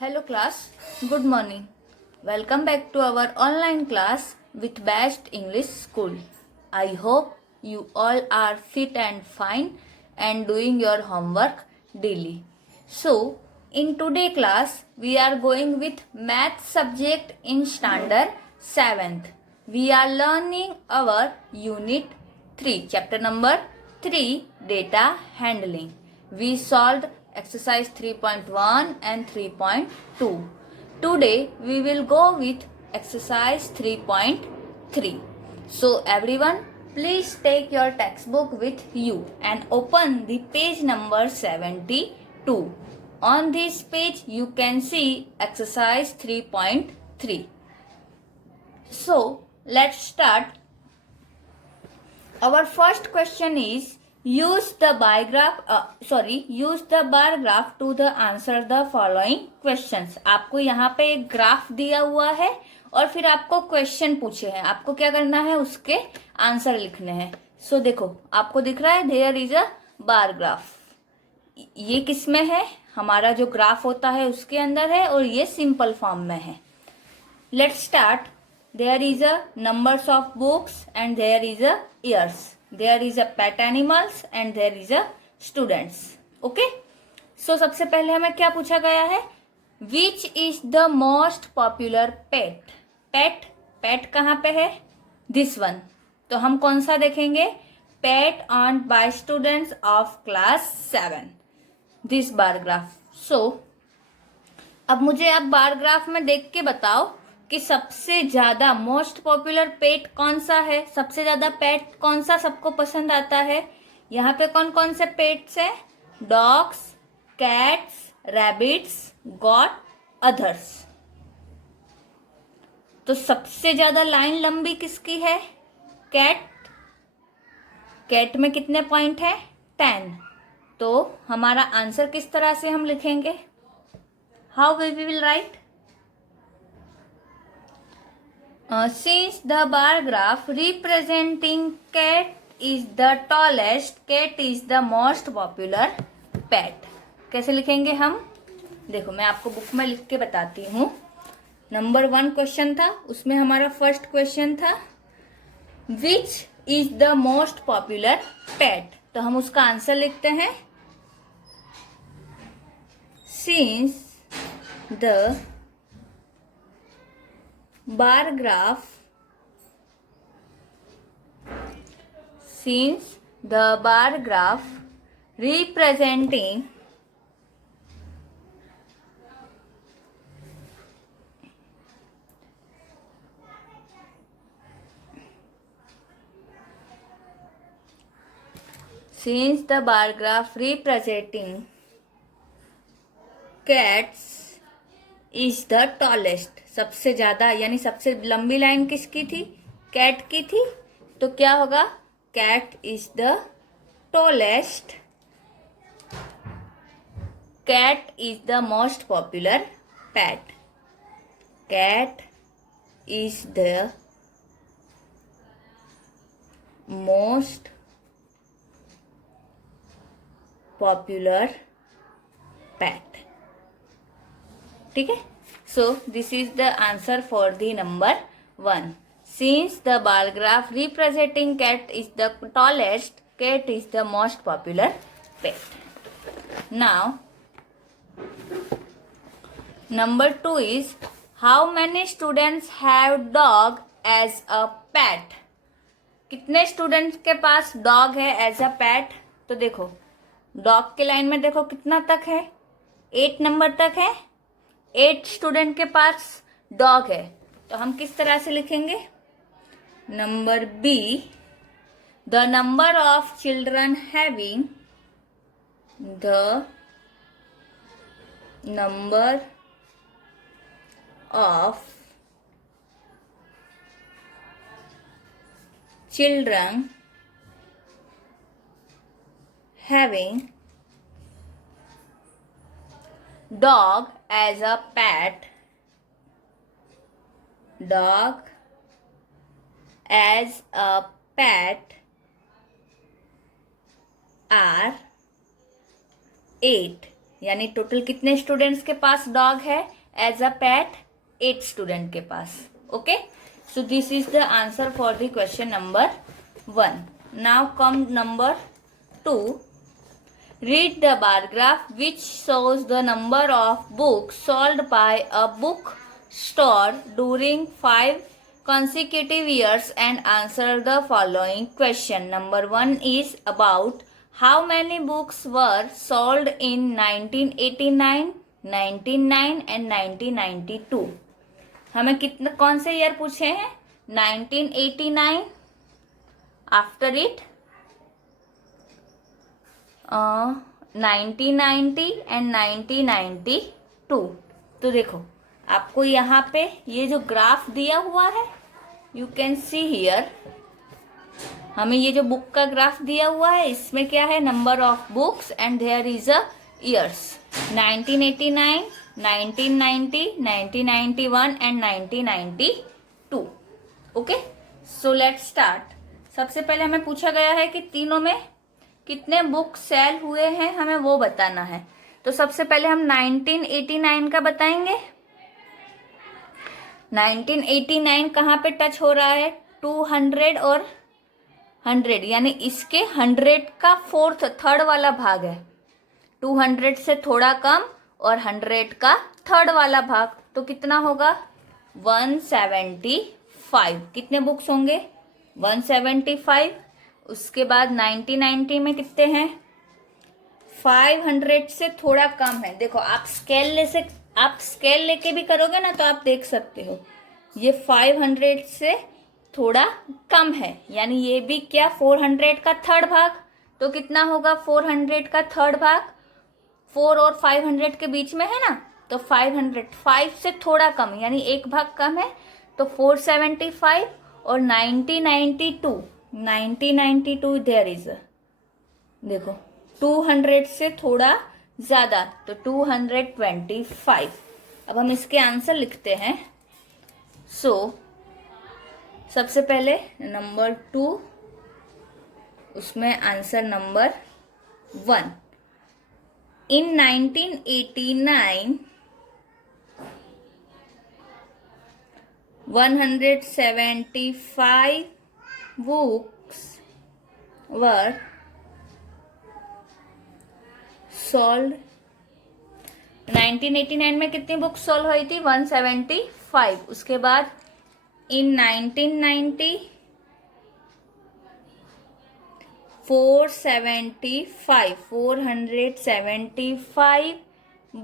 Hello class, good morning. Welcome back to our online class with Best English School. I hope you all are fit and fine and doing your homework daily. So, in today class, we are going with math subject in standard 7th. We are learning our unit 3, chapter number 3, data handling. We solved exercise 3.1 and 3.2. Today we will go with exercise 3.3. So everyone, please take your textbook with you and open the page number 72. On this page you can see exercise 3.3. So let's start. Our first question is use the bar graph to the answer the following questions. आपको यहाँ पे एक graph दिया हुआ है और फिर आपको क्वेश्चन पूछे हैं, आपको क्या करना है, उसके आंसर लिखने हैं. सो देखो आपको दिख रहा है there is a bar graph. ये किस में है, हमारा जो ग्राफ होता है उसके अंदर है और ये सिंपल फॉर्म में है. Let's start. There is a numbers of books and there is a years. There is a pet animals and there is a students. Okay? So सबसे पहले हमें क्या पूछा गया है, Which is the most popular pet? Pet कहाँ पे है? This one. तो हम कौन सा देखेंगे? Pet owned by students of class 7. This bar graph. So अब मुझे आप बार ग्राफ में देख के बताओ कि सबसे ज्यादा मोस्ट पॉपुलर पेट कौन सा है, सबसे ज्यादा पेट कौन सा सबको पसंद आता है. यहाँ पे कौन कौन से पेट्स हैं? Dogs, cats, rabbits, got, others. तो सबसे ज्यादा लाइन लंबी किसकी है? कैट. कैट में कितने पॉइंट है? 10. तो हमारा आंसर किस तरह से हम लिखेंगे? How we will write? Since the bar graph representing cat is the tallest, cat is the most popular pet. कैसे लिखेंगे हम? देखो मैं आपको बुक में लिख के बताती हूँ. नंबर 1 क्वेश्चन था, उसमें हमारा फर्स्ट क्वेश्चन था Which is the most popular pet. तो हम उसका आंसर लिखते हैं Since the bar graph representing cats is the tallest. सबसे ज्यादा यानी सबसे लंबी लाइन किसकी थी? कैट की थी. तो क्या होगा? Cat is the tallest. Cat is the most popular pet. Cat is the most popular pet. ठीक है. So this is the answer for the number 1. Since the bar graph representing cat is the tallest, cat is the most popular pet. Now number 2 is how many students have dog as a pet. कितने students के पास dog है as अ PAT? तो देखो dog के line में देखो कितना तक है? 8 नंबर तक है. 8 स्टूडेंट के पास डॉग है. तो हम किस तरह से लिखेंगे? Number B, the number of children having, the number of children having dog as a pet, dog as a pet are 8. यानी टोटल कितने स्टूडेंट्स के पास डॉग है एज अ पेट? 8 स्टूडेंट के पास. Okay, so this is the answer for the question number 1. Now come number 2. Read the bar graph which shows the number of books sold by a bookstore during 5 consecutive years and answer the following question. Number 1 is about how many books were sold in 1989, 1999 and 1992. हमें कितने कौन से year पूछे हैं? 1989, after it 1990 and 1992. तो देखो आपको यहाँ पे ये जो ग्राफ दिया हुआ है, यू कैन सी हियर, हमें ये जो बुक का ग्राफ दिया हुआ है, इसमें क्या है? Number of books and there is a years. 1989, 1990, 1991 and 1992. Okay, so let's start. सबसे पहले हमें पूछा गया है कि तीनों में कितने बुक सेल हुए हैं, हमें वो बताना है. तो सबसे पहले हम 1989 का बताएंगे. 1989 कहाँ पे टच हो रहा है? 200 और 100, यानी इसके 100 का थर्ड वाला भाग है. 200 से थोड़ा कम और 100 का थर्ड वाला भाग, तो कितना होगा? 175. कितने बुक्स होंगे? 175. उसके बाद 1990 में कितने हैं? 500 से थोड़ा कम है. देखो आप स्केल लेके भी करोगे ना तो आप देख सकते हो ये 500 से थोड़ा कम है, यानी ये भी क्या? 400 का थर्ड भाग. तो कितना होगा 400 का थर्ड भाग? 4 और 500 के बीच में है ना, तो 500. 5 से थोड़ा कम यानी एक भाग कम है, तो 475. और 1992 देयर इज, देखो 200 से थोड़ा ज्यादा, तो 225. अब हम इसके आंसर लिखते हैं. सो सबसे पहले नंबर 2, उसमें answer number 1. In 1989 175 books were sold. 1989 में कितनी बुक सोल्ड हुई थी? 175. उसके बाद इन 1990 475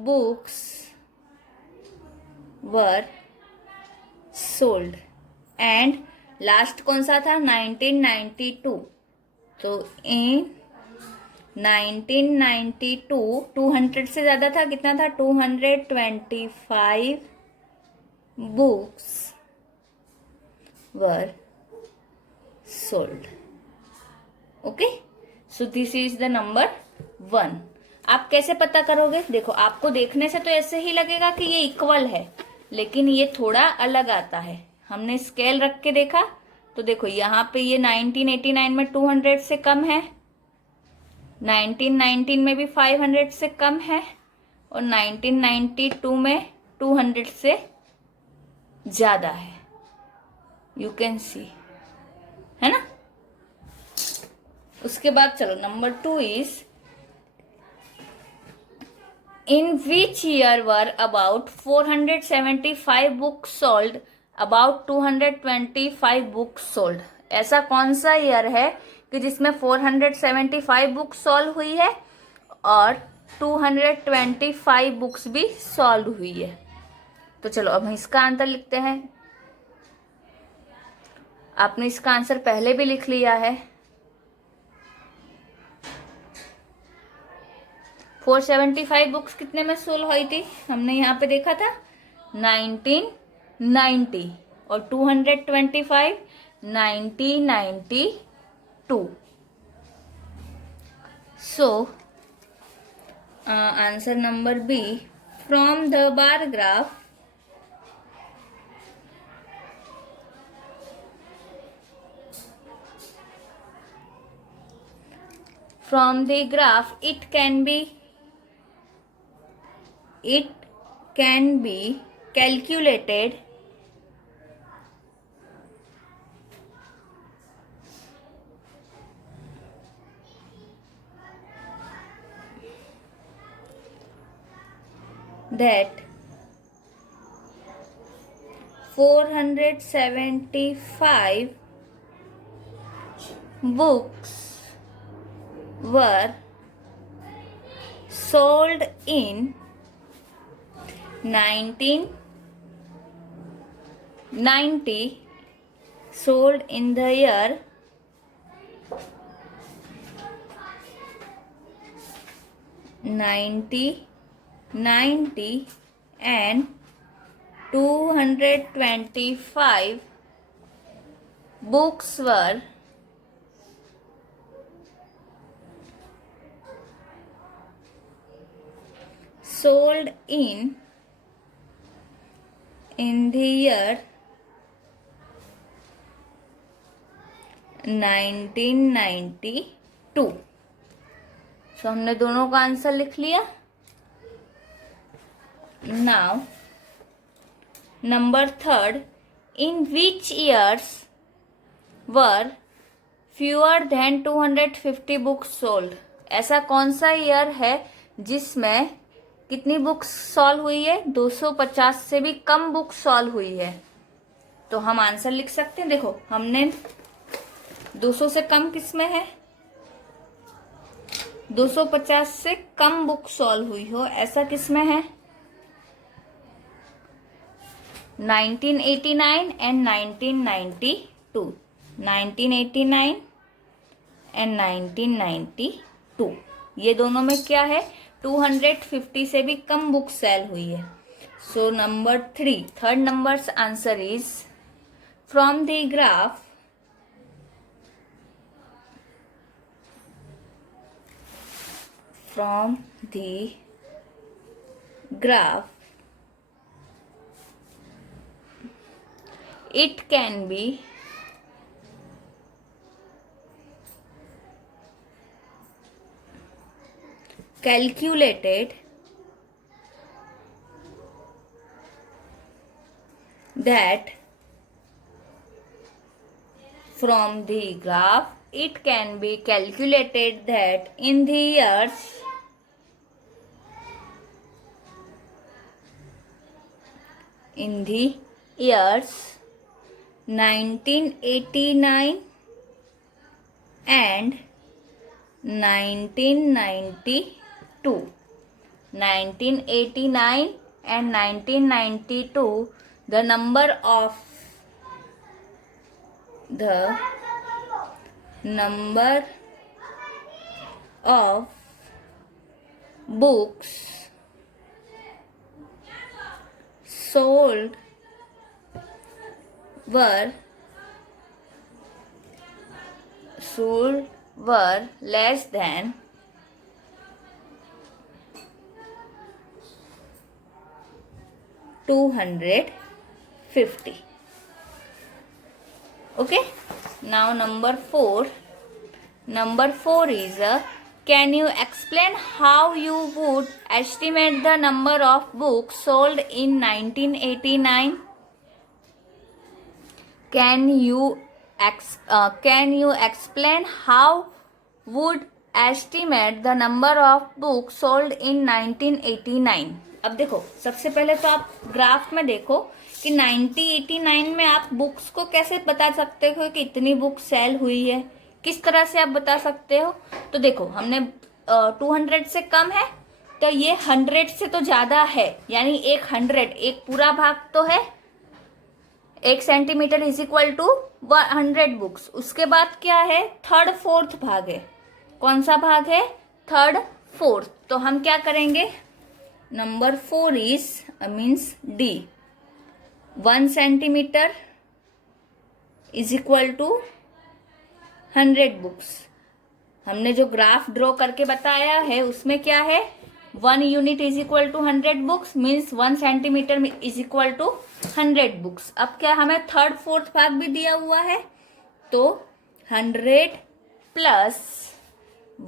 books were sold. And last कौन सा था? 1992. तो इन 1992 200 से ज्यादा था. कितना था? 225 books were sold. Okay, so this is the number 1. आप कैसे पता करोगे? देखो आपको देखने से तो ऐसे ही लगेगा कि ये इक्वल है, लेकिन ये थोड़ा अलग आता है. हमने स्केल रख के देखा तो देखो यहाँ पे ये 1989 में 200 से कम है, 1919 में भी 500 से कम है, और 1992 में 200 से ज्यादा है. यू कैन सी, है ना. उसके बाद चलो number 2 is in which year were about 475 books sold, about 225 books sold. ऐसा कौन सा ईयर है कि जिसमें 475 बुक्स सॉल्व हुई है और 225 बुक्स भी सॉल्व हुई है. तो चलो अब हम इसका आंसर लिखते हैं. आपने इसका आंसर पहले भी लिख लिया है. 475 बुक्स कितने में सोल्व हुई थी? हमने यहाँ पे देखा था 1990, और 225 1992. So answer number B. From the bar graph, it can be it can be calculated that 475 books were sold in 1990, sold in the year 1990, and 225 books were sold in the year 1992. सो हमने दोनों का answer लिख लिया. Now number 3, इन विच years वर fewer than 250 books sold. ऐसा कौन सा year है जिसमें कितनी बुक्स सॉल्व हुई है? 250 से भी कम बुक्स सॉल्व हुई है. तो हम आंसर लिख सकते हैं. देखो हमने 200 से कम किसमें है? 250 से कम बुक सॉल्व हुई हो ऐसा किसमें है? 1989 एंड 1992. 1989 एंड 1992, ये दोनों में क्या है? 250 से भी कम बुक सेल हुई है. So number 3, third number answer is from the graph it can be calculated that from the graph it can be calculated that in the years 1989 and 1992. 1989 and 1992, the number of books sold were less than 250. Okay, now number 4 is can you explain how you would estimate the number of books sold in 1989? Can you explain how would estimate the number of books sold in 1989? अब देखो सबसे पहले तो आप graph में देखो कि 1989 में आप बुक्स को कैसे बता सकते हो कि इतनी बुक सेल हुई है. किस तरह से आप बता सकते हो? तो देखो हमने 200 से कम है तो ये 100 से तो ज्यादा है, यानी एक 100 एक पूरा भाग तो है. 1 centimetre is equal to 100 books. उसके बाद क्या है? थर्ड फोर्थ भाग है. कौन सा भाग है? Third fourth. तो हम क्या करेंगे? Number 4 is means D. 1 centimetre is equal to 100 books. हमने जो ग्राफ ड्रॉ करके बताया है उसमें क्या है? 1 unit is equal to 100 books means 1 centimetre is equal to 100 books. अब क्या हमें थर्ड फोर्थ भाग भी दिया हुआ है, तो 100 प्लस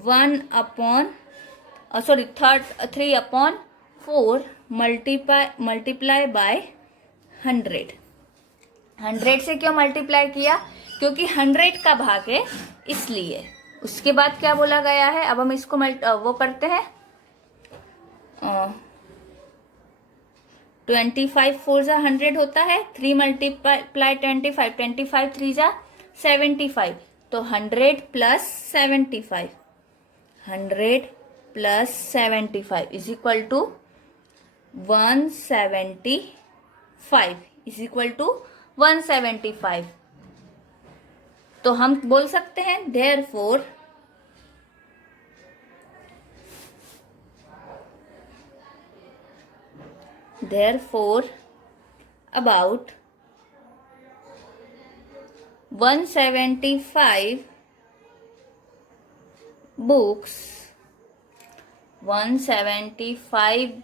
3/4 4 मल्टीप्लाई बाय 100। 100 से क्यों मल्टीप्लाई किया? क्योंकि 100 का भाग है इसलिए। उसके बाद क्या बोला गया है, अब हम इसको वो करते हैं, 25 4 जा 100 होता है, 3 मल्टीप्लाई 25, 25 3 जा 75, तो 100 plus 75, 100 plus 75 is equal to 175 is equal to 175। तो हम बोल सकते हैं therefore about 175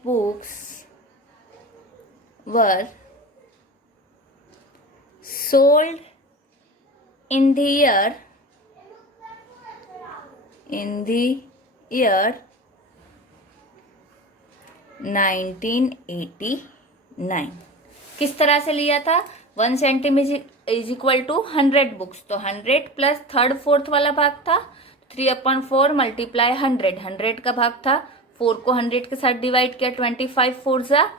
books were sold in the year 1989। किस तरह से लिया था? 1 centimetre is equal to 100 books, तो 100 प्लस 3rd 4th वाला भाग था, 3/4 मल्टीप्लाई 100, 100 का भाग था, 4 को 100 के साथ डिवाइड किया, 25 4 जा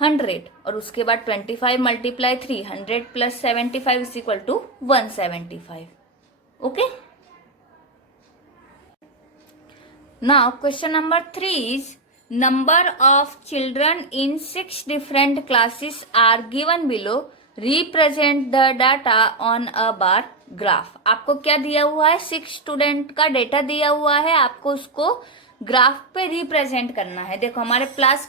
100, और उसके बाद 25 multiply 3, 100 plus 75 is equal to 175। Okay, now question number 3 is number of children in 6 different classes are given below, represent the data on a bar graph। आपको क्या दिया हुआ है? 6 स्टूडेंट का डेटा दिया हुआ है, आपको उसको ग्राफ पे रिप्रेजेंट करना है। देखो हमारे क्लास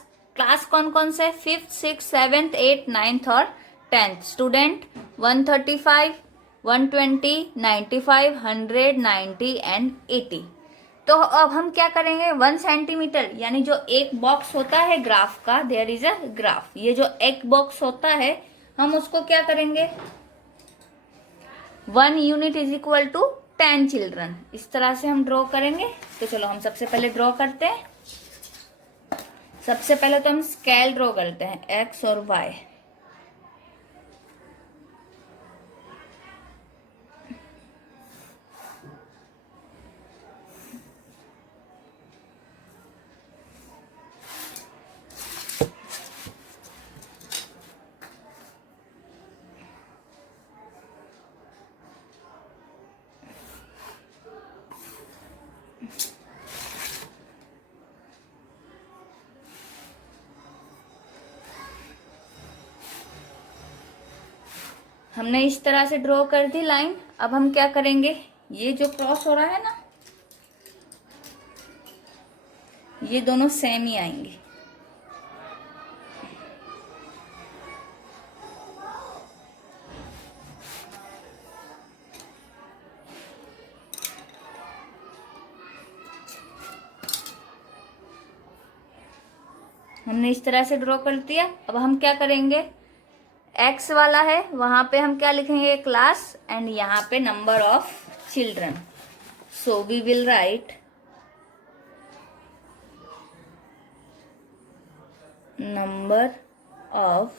कौन कौन से? 5th 6th 7th 8th 9th और 10th। Student 135 120 95 100 90 and 80। तो अब हम क्या करेंगे, 1 सेंटीमीटर यानी जो एक बॉक्स होता है ग्राफ का, देयर इज अ ग्राफ, ये जो एक बॉक्स होता है हम उसको क्या करेंगे, 1 unit is equal to 10 children, इस तरह से हम ड्रॉ करेंगे। तो चलो हम सबसे पहले ड्रॉ करते हैं। सबसे पहले तो हम स्केल ड्रॉ करते हैं, एक्स और वाई। हमने इस तरह से ड्रॉ कर दी लाइन। अब हम क्या करेंगे, ये जो क्रॉस हो रहा है ना, ये दोनों सेम ही आएंगे। हमने इस तरह से ड्रॉ कर दिया। अब हम क्या करेंगे, एक्स वाला है वहां पे हम क्या लिखेंगे, क्लास, एंड यहाँ पे number of children. So we will write number of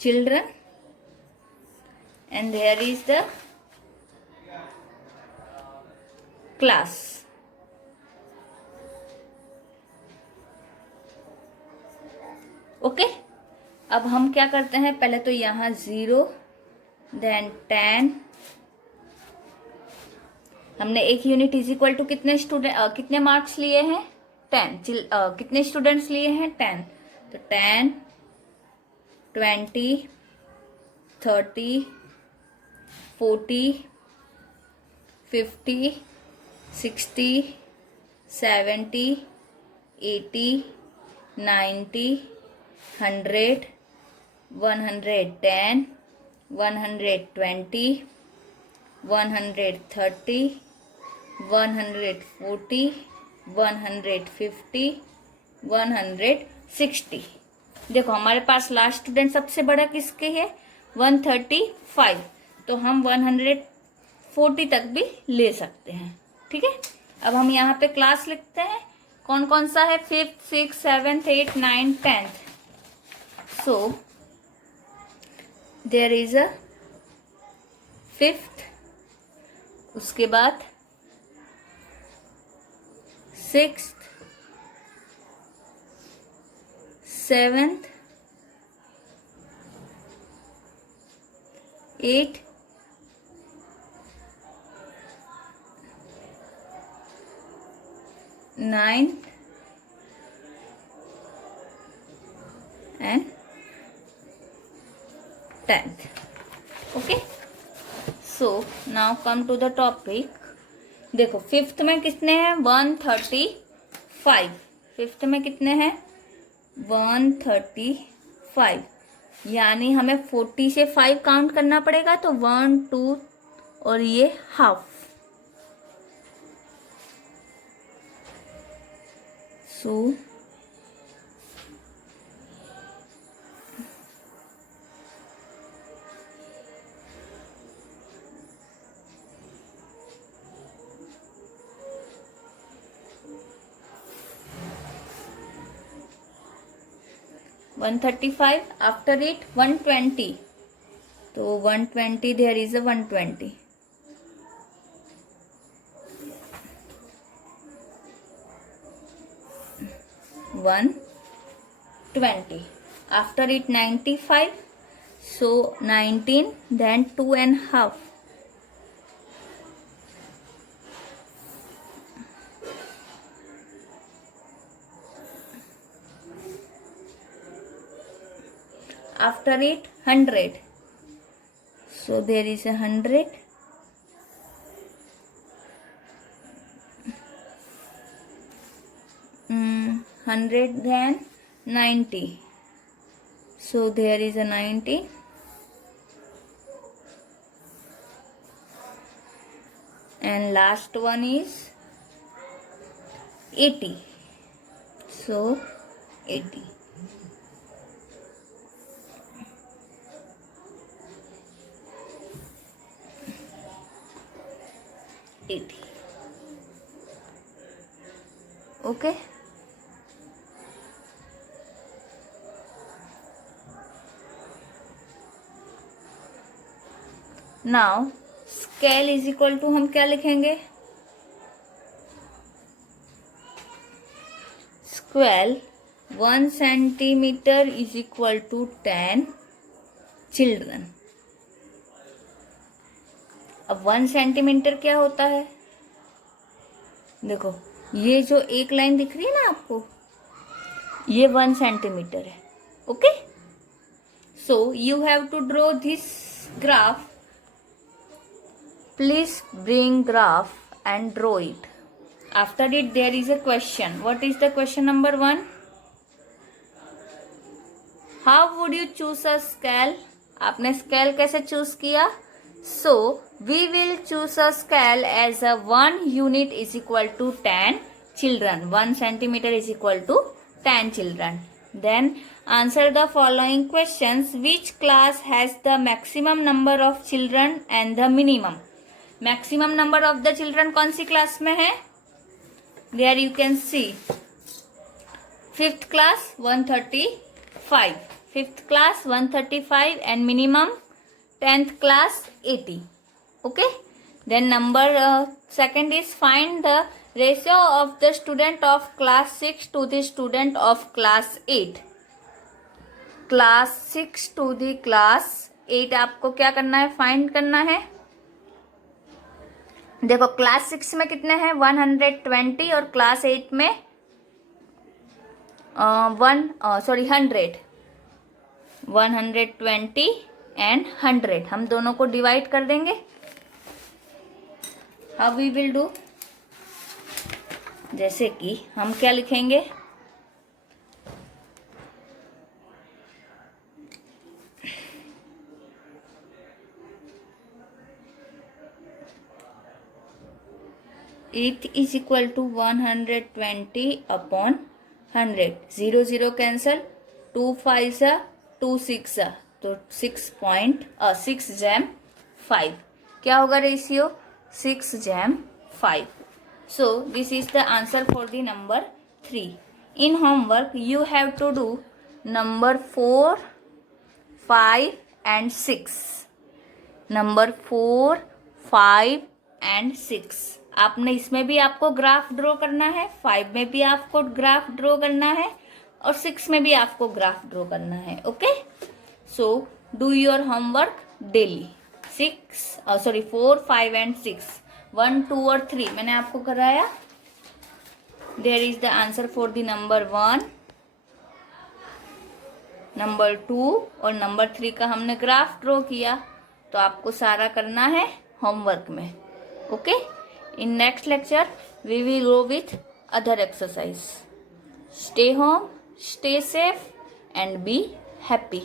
children and there is the class. Okay, अब हम क्या करते हैं, पहले तो यहाँ 0 देन 10। हमने एक यूनिट इज इक्वल टू कितने कितने मार्क्स लिए हैं, 10। कितने स्टूडेंट्स लिए हैं, 10। तो 10 20 30 40 50 60 70 80 90 100 110 120 130 140 150 160। देखो हमारे पास लास्ट स्टूडेंट सबसे बड़ा किसके है, 135, तो हम 140 तक भी ले सकते हैं। ठीक है, अब हम यहाँ पे क्लास लिखते हैं, कौन कौन सा है, 5th 6th 7th 8th 9th 10th. So there is a 5th, उसके बाद 6th 7th 8th 9th and 10th. Okay, so now come to the topic. देखो 5th में कितने हैं, 135. 5th में कितने हैं, 135. यानी हमें 40 से 5 काउंट करना पड़ेगा, तो 1 2 और ये हाफ. सो 135. After it 120. तो 120, there is a 120. 120. After it 95. So 19, then 2.5. After it 100. So there is a 100. Mm, 100, then 90. So there is a 90. And last one is 80. So 80. Okay. Now scale is equal to, हम क्या लिखेंगे, scale 1 centimetre is equal to 10 children. अब 1 centimetre क्या होता है, देखो ये जो एक लाइन दिख रही है ना आपको, ये 1 सेंटीमीटर है. Okay, so you have to draw this graph. Please bring graph and draw it. After it there is a question. What is the question number 1? How would you choose a scale? आपने scale कैसे choose किया? So we will choose a scale as a 1 unit is equal to 10 children. 1 centimeter is equal to 10 children. Then answer the following questions. Which class has the maximum number of children and the minimum? Maximum number of the children कौन सी class में है, there you can see 5th class 135, 5th class 135 and minimum 10th class 80. Okay, then number second is find the ratio of the student of class 6 to the student of class 8. Class 6 to the class 8 आपको क्या करना है, find करना है. देखो class 6 में कितने हैं, 120 और क्लास 8 में 100. 120 एंड 100 हम दोनों को डिवाइड कर देंगे. हाउ वी विल डू, जैसे कि हम क्या लिखेंगे, it is equal to 120 upon 100. 0 0 cancel, 2 5 2 6, तो 6 जैम 5 क्या होगा ratio, 6 jam 5. So this is the answer for the number 3. In homework you have to do number 4, 5 and 6. Number 4, 5 and 6. आपने इसमें भी आपको ग्राफ ड्रॉ करना है, 5 में भी आपको ग्राफ ड्रॉ करना है और 6 में भी आपको ग्राफ ड्रॉ करना है. Okay, so do your homework daily. 4, 5 and 6, 1, 2 और 3 मैंने आपको कराया. There is the answer for the number 1, number 2 और नंबर 3 का हमने ग्राफ ड्रॉ किया. तो आपको सारा करना है होमवर्क में. Okay, in next lecture we will go with other exercise. Stay home, stay safe and be happy.